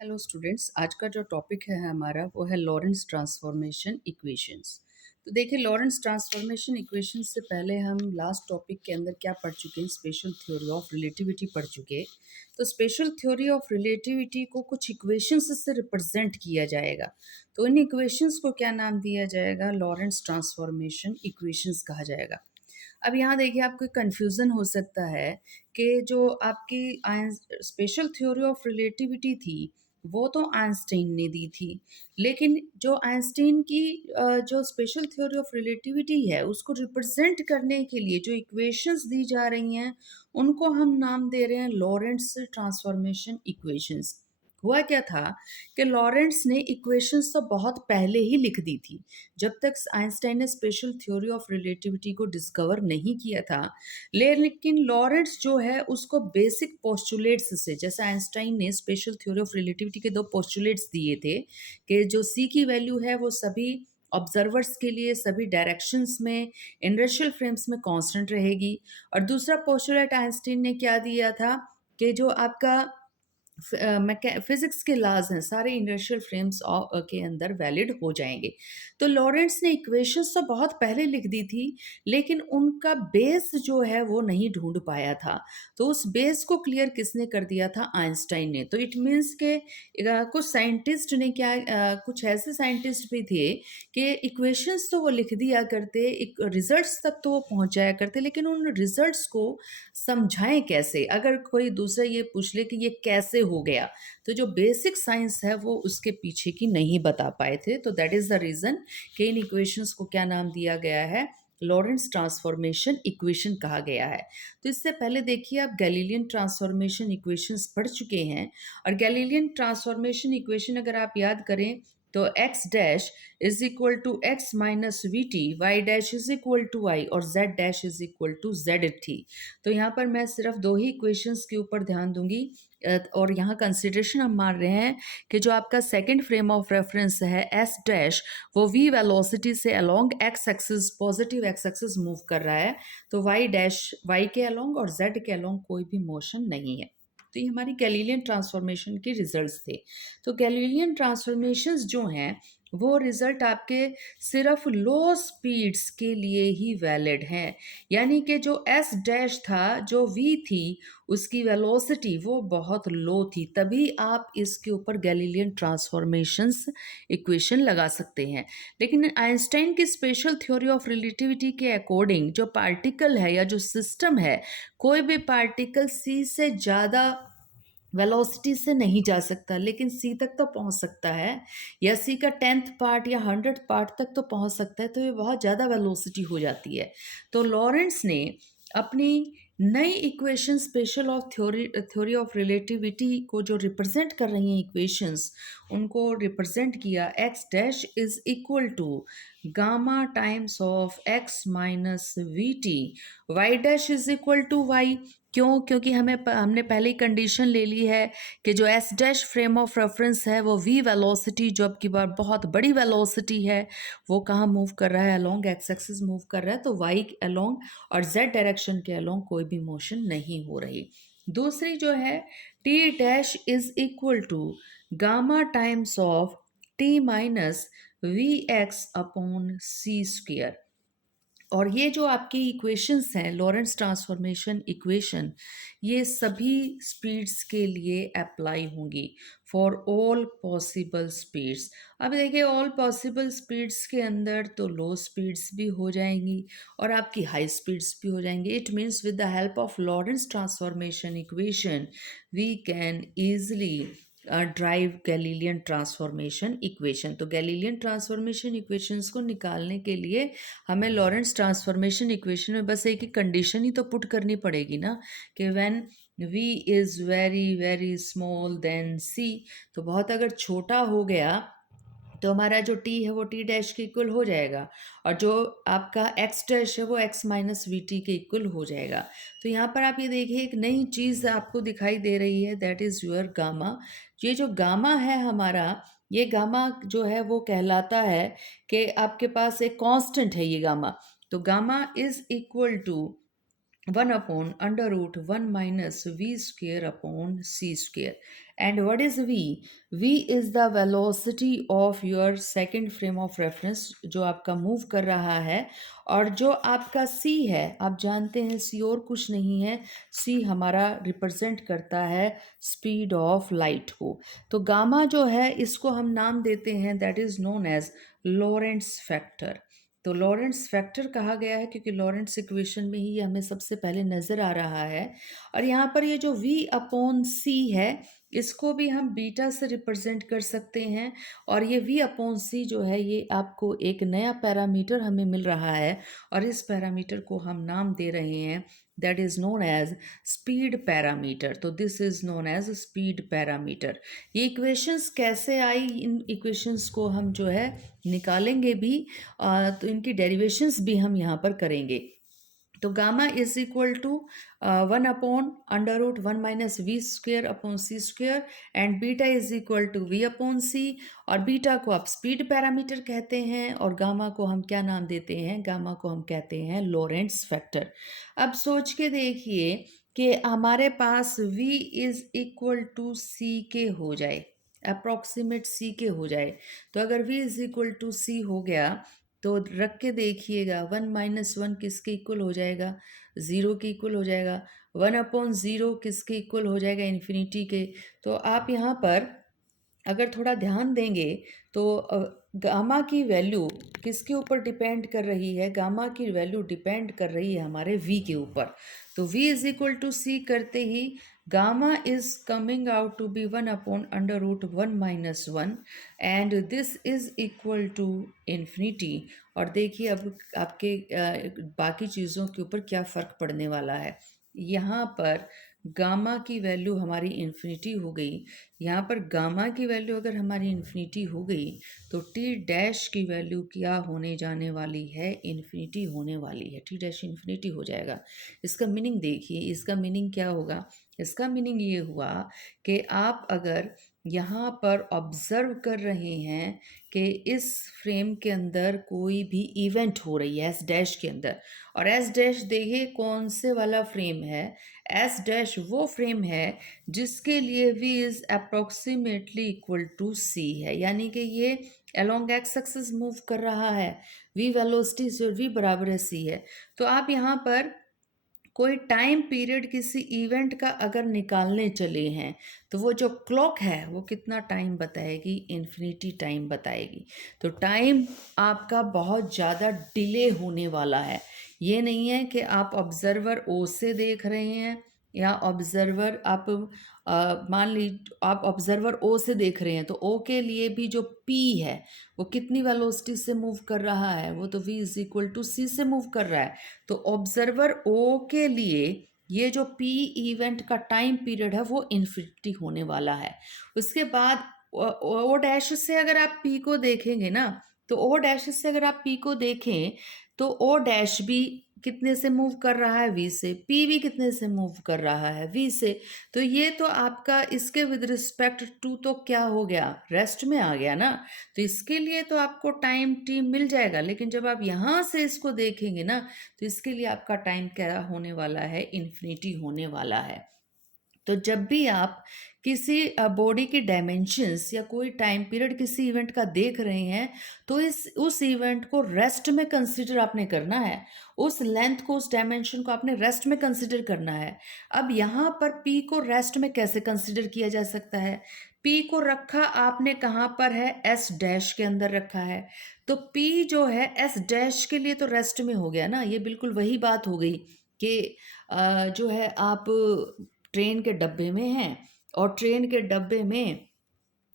Hello students, आज का जो टॉपिक है हमारा वो है लॉरेंस ट्रांसफॉर्मेशन इक्वेशंस। तो देखिए, लॉरेंस ट्रांसफॉर्मेशन इक्वेशंस से पहले हम लास्ट टॉपिक के अंदर क्या पढ़ चुके हैं, स्पेशल थ्योरी ऑफ रिलेटिविटी पढ़ चुके हैं। तो स्पेशल थ्योरी ऑफ रिलेटिविटी को कुछ इक्वेशंस से रिप्रेजेंट किया जाएगा। तो इन इक्वेशंस को क्या नाम दिया जाएगा? लॉरेंस ट्रांसफॉर्मेशन इक्वेशंस कहा जाएगा। अब यहाँ देखिए, आपको कन्फ्यूज़न हो सकता है कि जो आपकी स्पेशल थ्योरी ऑफ रिलेटिविटी थी वो तो आइंस्टाइन ने दी थी, लेकिन जो आइंस्टाइन की जो स्पेशल थ्योरी ऑफ रिलेटिविटी है उसको रिप्रेजेंट करने के लिए जो इक्वेशंस दी जा रही हैं उनको हम नाम दे रहे हैं लॉरेंट्स ट्रांसफॉर्मेशन इक्वेशंस। हुआ क्या था कि लॉरेंट्स ने इक्वेशंस तो बहुत पहले ही लिख दी थी, जब तक आइंस्टाइन ने स्पेशल थ्योरी ऑफ रिलेटिविटी को डिस्कवर नहीं किया था। लेकिन लॉरेंट्स जो है उसको बेसिक पोस्टुलेट्स से, जैसे आइंस्टाइन ने स्पेशल थ्योरी ऑफ रिलेटिविटी के दो पोस्टुलेट्स दिए थे कि जो सी की वैल्यू है वो सभी ऑब्जर्वर्स के लिए सभी डायरेक्शंस में इनर्शियल फ्रेम्स में कांस्टेंट रहेगी। और दूसरा पोस्टुलेट आइंस्टाइन ने क्या दिया था कि जो आपका फिजिक्स के लाज हैं सारे इनर्शियल फ्रेम्स के अंदर वैलिड हो जाएंगे। तो लॉरेंट्स ने इक्वेशंस तो बहुत पहले लिख दी थी, लेकिन उनका बेस जो है वो नहीं ढूंढ पाया था। तो उस बेस को क्लियर किसने कर दिया था? आइंस्टाइन ने। तो इट मीन्स के कुछ साइंटिस्ट ने क्या कुछ ऐसे साइंटिस्ट भी थे कि इक्वेशंस तो वो लिख दिया करते, रिजल्ट्स तक तो वो पहुंचाया करते, लेकिन उन रिजल्ट्स को समझाएं कैसे? अगर कोई दूसरा ये पूछ ले कि ये कैसे हो गया, तो जो बेसिक साइंस है वो उसके पीछे की नहीं बता पाए थे। तो दैट इज द रीजन कि इन इक्वेशंस को क्या नाम दिया गया है? लॉरेंस ट्रांसफॉर्मेशन इक्वेशन कहा गया है। तो इससे पहले देखिए, आप गैलीलियन ट्रांसफॉर्मेशन इक्वेशंस पढ़ चुके हैं। और गैलीलियन ट्रांसफॉर्मेशन इक्वेशन अगर आप याद करें तो x dash is equal to x minus v t, y dash is equal to y और z dash is equal to z t. तो यहाँ पर मैं सिर्फ दो ही इक्वेशंस के ऊपर ध्यान दूंगी। और यहाँ कंसिडरेशन हम मान रहे हैं कि जो आपका सेकंड फ्रेम ऑफ रेफरेंस है s डैश, वो v वेलोसिटी से along x axis, positive x axis move कर रहा है। तो y डैश y के अलोंग और z के अलोंग कोई भी मोशन नहीं है। तो ये हमारी गैलीलियन ट्रांसफॉर्मेशन के रिजल्ट्स थे। तो गैलीलियन ट्रांसफॉर्मेशंस जो हैं वो रिजल्ट आपके सिर्फ लो स्पीड्स के लिए ही वैलिड हैं। यानी कि जो एस डैश था, जो वी थी, उसकी वेलोसिटी वो बहुत लो थी, तभी आप इसके ऊपर गैलीलियन ट्रांसफॉर्मेशंस इक्वेशन लगा सकते हैं। लेकिन आइंस्टाइन की स्पेशल थ्योरी ऑफ रिलेटिविटी के अकॉर्डिंग जो पार्टिकल है या जो सिस्टम है, कोई भी पार्टिकल सी से ज़्यादा वेलोसिटी से नहीं जा सकता, लेकिन सी तक तो पहुंच सकता है, या सी का 10th पार्ट या 100th पार्ट तक तो पहुंच सकता है। तो ये बहुत ज़्यादा वेलोसिटी हो जाती है। तो लॉरेंट्स ने अपनी नई equation special of theory of relativity को जो रिप्रेजेंट कर रही हैं इक्वेशंस, उनको रिप्रेजेंट किया x dash is equal to gamma times of x minus v t, y dash is equal to y. क्यों? क्योंकि हमने पहले ही कंडीशन ले ली है कि जो S dash frame of reference है वो वी वेलोसिटी, जो अब की बार बहुत बड़ी वेलोसिटी है, वो कहाँ मूव कर रहा है? अलोंग एक्स एक्सिस मूव कर रहा है। तो वाई अलोंग और जेड डायरेक्शन के अलोंग कोई भी मोशन नहीं हो रही। दूसरी जो है t dash is equal to gamma times of t minus v x upon C square. और ये जो आपकी इक्वेशंस हैं, लॉरेंस ट्रांसफॉर्मेशन इक्वेशन, ये सभी स्पीड्स के लिए अप्लाई होंगी, फॉर ऑल पॉसिबल स्पीड्स। अब देखिए, ऑल पॉसिबल स्पीड्स के अंदर तो लो स्पीड्स भी हो जाएंगी और आपकी हाई स्पीड्स भी हो जाएंगी। It means with the help of Lorentz transformation equation we can easily drive Galilean transformation equation. तो गैलीलियन ट्रांसफॉर्मेशन इक्वेशंस को निकालने के लिए हमें लॉरेंस ट्रांसफॉर्मेशन इक्वेशन में बस एक ही कंडीशन ही तो पुट करनी पड़ेगी ना, कि when v is very very small then c। तो बहुत अगर छोटा हो गया तो हमारा जो t है वो t डैश के इक्वल हो जाएगा, और जो आपका x डैश है वो x माइनस वी टी के इक्वल हो जाएगा। तो यहाँ पर आप ये देखिए, एक नई चीज़ आपको दिखाई दे रही है, दैट इज़ योर गामा। ये जो गामा है हमारा, ये गामा जो है वो कहलाता है कि आपके पास एक कांस्टेंट है ये गामा। तो gamma is equal to 1 upon under root 1 minus v square upon c square. And what is v? V is the velocity of your second frame of reference जो आपका मूव कर रहा है, और जो आपका c है, आप जानते हैं c और कुछ नहीं है, c हमारा रिप्रेजेंट करता है स्पीड ऑफ लाइट को। तो गामा जो है इसको हम नाम देते हैं, that is known as Lorentz factor. तो लॉरेंट्ज फैक्टर कहा गया है क्योंकि लॉरेंट्ज इक्वेशन में ही ये हमें सबसे पहले नज़र आ रहा है। और यहाँ पर ये जो v अपॉन c है, इसको भी हम बीटा से रिप्रेजेंट कर सकते हैं। और ये v अपॉन c जो है, ये आपको एक नया पैरामीटर हमें मिल रहा है, और इस पैरामीटर को हम नाम दे रहे हैं, that is known as speed parameter. तो this is known as speed parameter. ये इक्वेशंस कैसे आई, इन इक्वेशंस को हम जो है निकालेंगे भी, तो इनकी डेरिवेशंस भी हम यहाँ पर करेंगे। तो gamma is equal to 1 upon under root 1 minus we square upon C square, and beta is equal to V upon C. और बीटा को आप स्पीड पैरामीटर कहते हैं, और गामा को हम क्या नाम देते हैं? गामा को हम कहते हैं लॉरेंट्ज फैक्टर। अब सोच के देखिए कि हमारे पास v इज इक्वल टू सी के हो जाए, अप्रॉक्सीमेट सी के हो जाए। तो अगर v इज इक्वल टू सी हो गया, तो रख के देखिएगा, 1 माइनस 1 किसके इक्वल हो जाएगा? ज़ीरो के इक्वल हो जाएगा। 1 अपॉन ज़ीरो किसके इक्वल हो जाएगा? इन्फिनिटी के। तो आप यहाँ पर अगर थोड़ा ध्यान देंगे तो गामा की वैल्यू किसके ऊपर डिपेंड कर रही है? गामा की वैल्यू डिपेंड कर रही है हमारे v के ऊपर। तो v is equal to C करते ही gamma is coming out to be 1 upon under root 1 minus 1, and this is equal to infinity. और देखिए अब आपके बाकी चीज़ों के ऊपर क्या फ़र्क पड़ने वाला है। यहाँ पर गामा की वैल्यू हमारी इन्फिनिटी हो गई। यहाँ पर गामा की वैल्यू अगर हमारी इन्फिनिटी हो गई, तो टी डैश की वैल्यू क्या होने जाने वाली है? इन्फिनिटी होने वाली है। टी डैश इन्फिनिटी हो जाएगा। इसका मीनिंग देखिए, इसका मीनिंग क्या होगा? इसका मीनिंग ये हुआ कि आप अगर यहाँ पर ऑब्ज़र्व कर रहे हैं कि इस फ्रेम के अंदर कोई भी इवेंट हो रही है एस डैश के अंदर, और एस डैश देखिए कौन से वाला फ्रेम है? एस डैश वो फ्रेम है जिसके लिए v is approximately equal to c है, यानी कि ये अलोंग एक्स एक्सिस मूव कर रहा है। v वेलोसिटी से v बराबर है c है। तो आप यहाँ पर कोई टाइम पीरियड किसी इवेंट का अगर निकालने चले हैं, तो वो जो क्लॉक है वो कितना टाइम बताएगी? इन्फिनिटी टाइम बताएगी। तो टाइम आपका बहुत ज़्यादा डिले होने वाला है। ये नहीं है कि आप ऑब्जर्वर ओ से देख रहे हैं, या ऑब्जर्वर आप मान लीजिए आप ऑब्जर्वर ओ से देख रहे हैं, तो ओ के लिए भी जो पी है वो कितनी वेलोसिटी से मूव कर रहा है? वो तो v इज इक्वल टू सी से मूव कर रहा है। तो ऑब्जर्वर ओ के लिए ये जो पी इवेंट का टाइम पीरियड है वो इन्फिनिटी होने वाला है। उसके बाद ओ डैश से अगर आप पी को देखेंगे ना, तो ओ डैश से अगर आप पी को देखें, तो ओ डैश भी कितने से मूव कर रहा है? v से। पी भी कितने से मूव कर रहा है? v से। तो ये तो आपका इसके विद रिस्पेक्ट टू तो क्या हो गया? रेस्ट में आ गया ना। तो इसके लिए तो आपको टाइम टी मिल जाएगा, लेकिन जब आप यहाँ से इसको देखेंगे ना, तो इसके लिए आपका टाइम क्या होने वाला है? इन्फिनिटी होने वाला है। तो जब भी आप किसी बॉडी की डायमेंशंस या कोई टाइम पीरियड किसी इवेंट का देख रहे हैं, तो इस उस इवेंट को रेस्ट में कंसिडर आपने करना है। उस लेंथ को, उस डायमेंशन को आपने रेस्ट में कंसिडर करना है। अब यहाँ पर पी को रेस्ट में कैसे कंसिडर किया जा सकता है? पी को रखा आपने कहाँ पर है? एस डैश के अंदर रखा है। तो पी जो है एस डैश के लिए तो रेस्ट में हो गया ना। ये बिल्कुल वही बात हो गई कि जो है आप ट्रेन के डब्बे में हैं, और ट्रेन के डब्बे में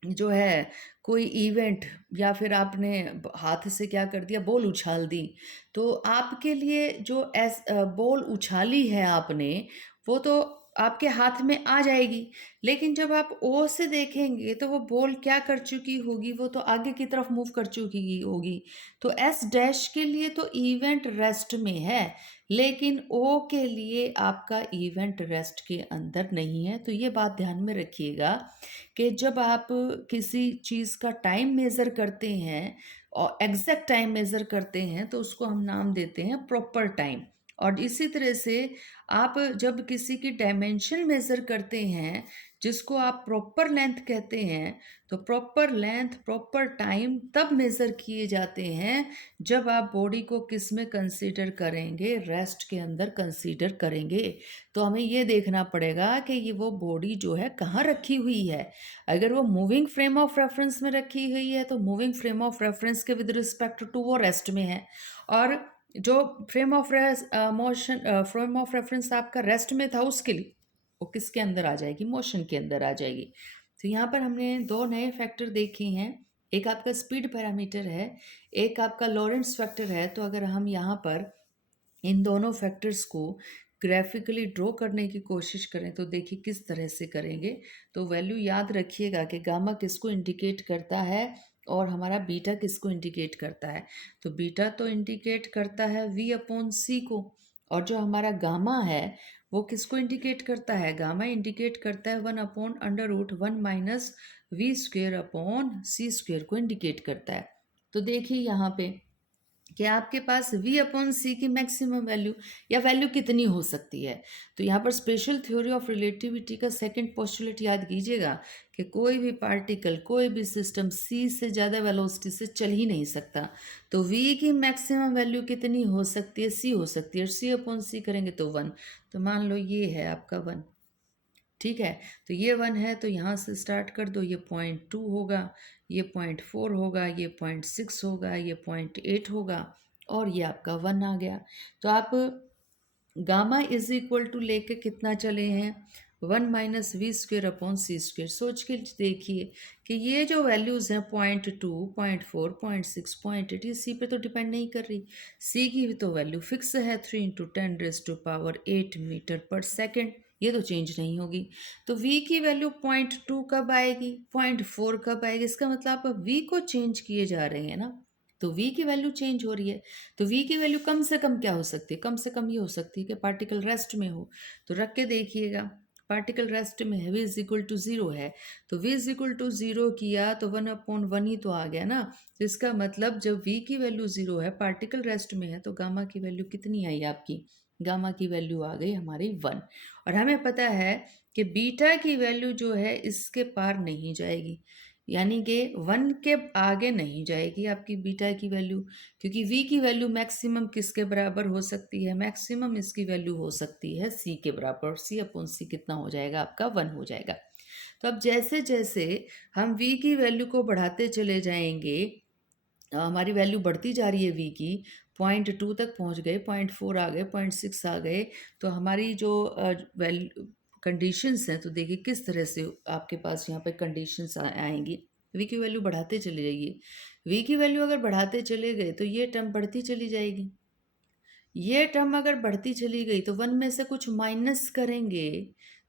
जो है कोई इवेंट, या फिर आपने हाथ से क्या कर दिया? बॉल उछाल दी। तो आपके लिए जो बॉल उछाली है आपने, वो तो आपके हाथ में आ जाएगी। लेकिन जब आप ओ से देखेंगे, तो वो बॉल क्या कर चुकी होगी? वो तो आगे की तरफ मूव कर चुकी होगी। तो एस डैश के लिए तो इवेंट रेस्ट में है, लेकिन ओ के लिए आपका इवेंट रेस्ट के अंदर नहीं है। तो ये बात ध्यान में रखिएगा कि जब आप किसी चीज़ का टाइम मेज़र करते हैं और एग्जैक्ट टाइम मेज़र करते हैं, तो उसको हम नाम देते हैं प्रॉपर टाइम। और इसी तरह से आप जब किसी की डायमेंशन मेज़र करते हैं, जिसको आप प्रॉपर लेंथ कहते हैं, तो प्रॉपर लेंथ, प्रॉपर टाइम तब मेज़र किए जाते हैं, जब आप बॉडी को किस में कंसीडर करेंगे, रेस्ट के अंदर कंसीडर करेंगे। तो हमें ये देखना पड़ेगा कि ये वो बॉडी जो है कहाँ रखी हुई है। अगर वो मूविंग फ्रेम ऑफ रेफरेंस में रखी हुई है, तो मूविंग फ्रेम ऑफ रेफरेंस के विद रिस्पेक्ट टू वो रेस्ट में है। और जो फ्रेम ऑफ रेफरेंस आपका रेस्ट में था, उसके लिए वो किसके अंदर आ जाएगी, मोशन के अंदर आ जाएगी। तो यहाँ पर हमने दो नए फैक्टर देखे हैं, एक आपका स्पीड पैरामीटर है, एक आपका लॉरेंट्ज फैक्टर है। तो अगर हम यहाँ पर इन दोनों फैक्टर्स को ग्राफिकली ड्रॉ करने की कोशिश करें तो देखिए किस तरह से करेंगे। तो वैल्यू याद रखिएगा कि गामा किसको इंडिकेट करता है और हमारा बीटा किसको इंडिकेट करता है। तो बीटा तो इंडिकेट करता है v अपॉन सी को, और जो हमारा गामा है वो किसको इंडिकेट करता है, गामा इंडिकेट करता है 1/√1 minus we square upon C square को इंडिकेट करता है। तो देखिए यहाँ पे कि आपके पास v अपॉन सी की मैक्सिमम वैल्यू या वैल्यू कितनी हो सकती है। तो यहाँ पर स्पेशल थ्योरी ऑफ रिलेटिविटी का सेकंड पोस्टुलेट याद कीजिएगा कि कोई भी पार्टिकल, कोई भी सिस्टम c से ज़्यादा वेलोसिटी से चल ही नहीं सकता। तो v की मैक्सिमम वैल्यू कितनी हो सकती है, c हो सकती है, और c अपॉन सी करेंगे तो 1। तो मान लो ये है आपका 1, ठीक है। तो ये 1 है, तो यहाँ से स्टार्ट कर दो, ये 0.2 होगा, ये 0.4 होगा, ये 0.6 होगा, ये 0.8 होगा, और ये आपका 1 आ गया। तो आप गामा इज इक्वल टू लेके कितना चले हैं, 1 minus we square upon C square. सोच के देखिए कि ये जो वैल्यूज़ हैं 0.2, 0.4, 0.6, 0.8, ये सी पे तो डिपेंड नहीं कर रही। सी की भी तो वैल्यू फिक्स है, 3 × 10⁻⁸ मीटर पर सेकेंड, ये तो चेंज नहीं होगी। तो v की वैल्यू 0.2 कब आएगी, 0.4 कब आएगी, इसका मतलब आप v को चेंज किए जा रहे हैं ना। तो v की वैल्यू चेंज हो रही है। तो v की वैल्यू कम से कम क्या हो सकती है, कम से कम ये हो सकती है कि पार्टिकल रेस्ट में हो। तो रख के देखिएगा, पार्टिकल रेस्ट में है, v इज इक्वल टू 0 है, तो v इज इक्वल टू 0 किया तो 1/1 ही तो आ गया ना। तो इसका मतलब जब v की वैल्यू 0 है, पार्टिकल रेस्ट में है, तो गामा की वैल्यू कितनी आई आपकी, गामा की वैल्यू आ गई हमारी 1। और हमें पता है कि बीटा की वैल्यू जो है इसके पार नहीं जाएगी, यानी कि 1 के आगे नहीं जाएगी आपकी बीटा की वैल्यू, क्योंकि v की वैल्यू मैक्सिमम किसके बराबर हो सकती है, मैक्सिमम इसकी वैल्यू हो सकती है c के बराबर। c अपॉन सी कितना हो जाएगा आपका, 1 हो जाएगा। तो अब जैसे जैसे हम v की वैल्यू को बढ़ाते चले जाएंगे, हमारी वैल्यू बढ़ती जा रही है v की, 0.2 तक पहुंच गए, 0.4 आ गए, 0.6 आ गए, तो हमारी जो वैल्यू कंडीशंस हैं, तो देखिए किस तरह से आपके पास यहाँ पे कंडीशंस आएंगी। v की वैल्यू बढ़ाते चले जाइए, v की वैल्यू अगर बढ़ाते चले गए तो ये टर्म बढ़ती चली जाएगी। ये टर्म अगर बढ़ती चली गई तो 1 में से कुछ माइनस करेंगे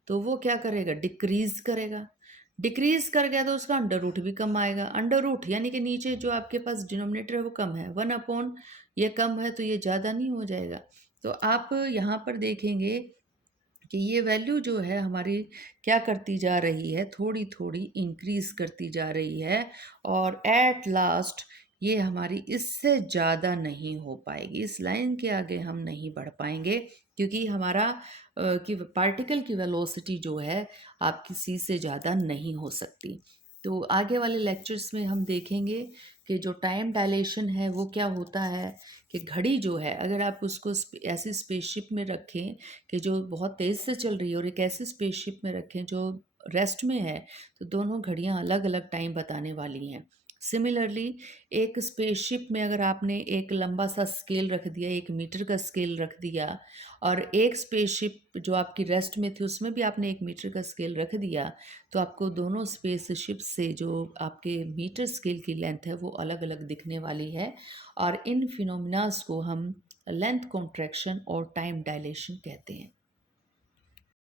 तो वो क्या करेगा, डिक्रीज करेगा। डिक्रीज कर गया तो उसका अंडर रूट भी कम आएगा। अंडर रूट यानी कि नीचे जो आपके पास डिनोमिनेटर है वो कम है, 1 अपॉन ये कम है तो ये ज़्यादा नहीं हो जाएगा। तो आप यहाँ पर देखेंगे कि ये वैल्यू जो है हमारी क्या करती जा रही है, थोड़ी थोड़ी इंक्रीज करती जा रही है, और एट लास्ट ये हमारी इससे ज़्यादा नहीं हो पाएगी, इस लाइन के आगे हम नहीं बढ़ पाएंगे, क्योंकि हमारा कि पार्टिकल की वेलोसिटी जो है आपकी सी से ज़्यादा नहीं हो सकती। तो आगे वाले लेक्चर्स में हम देखेंगे कि जो टाइम डायलेशन है वो क्या होता है, कि घड़ी जो है अगर आप उसको ऐसी स्पेसशिप में रखें कि जो बहुत तेज़ से चल रही है, और एक ऐसी स्पेसशिप में रखें जो रेस्ट में है, तो दोनों घड़ियां अलग अलग टाइम बताने वाली हैं। सिमिलरली एक स्पेसशिप में अगर आपने एक लंबा सा स्केल रख दिया, 1 मीटर का स्केल रख दिया, और एक स्पेसशिप जो आपकी रेस्ट में थी उसमें भी आपने 1 मीटर का स्केल रख दिया, तो आपको दोनों स्पेसशिप से जो आपके मीटर स्केल की लेंथ है वो अलग अलग दिखने वाली है। और इन फिनोमिनास को हम लेंथ कॉन्ट्रैक्शन और टाइम डायलेशन कहते हैं।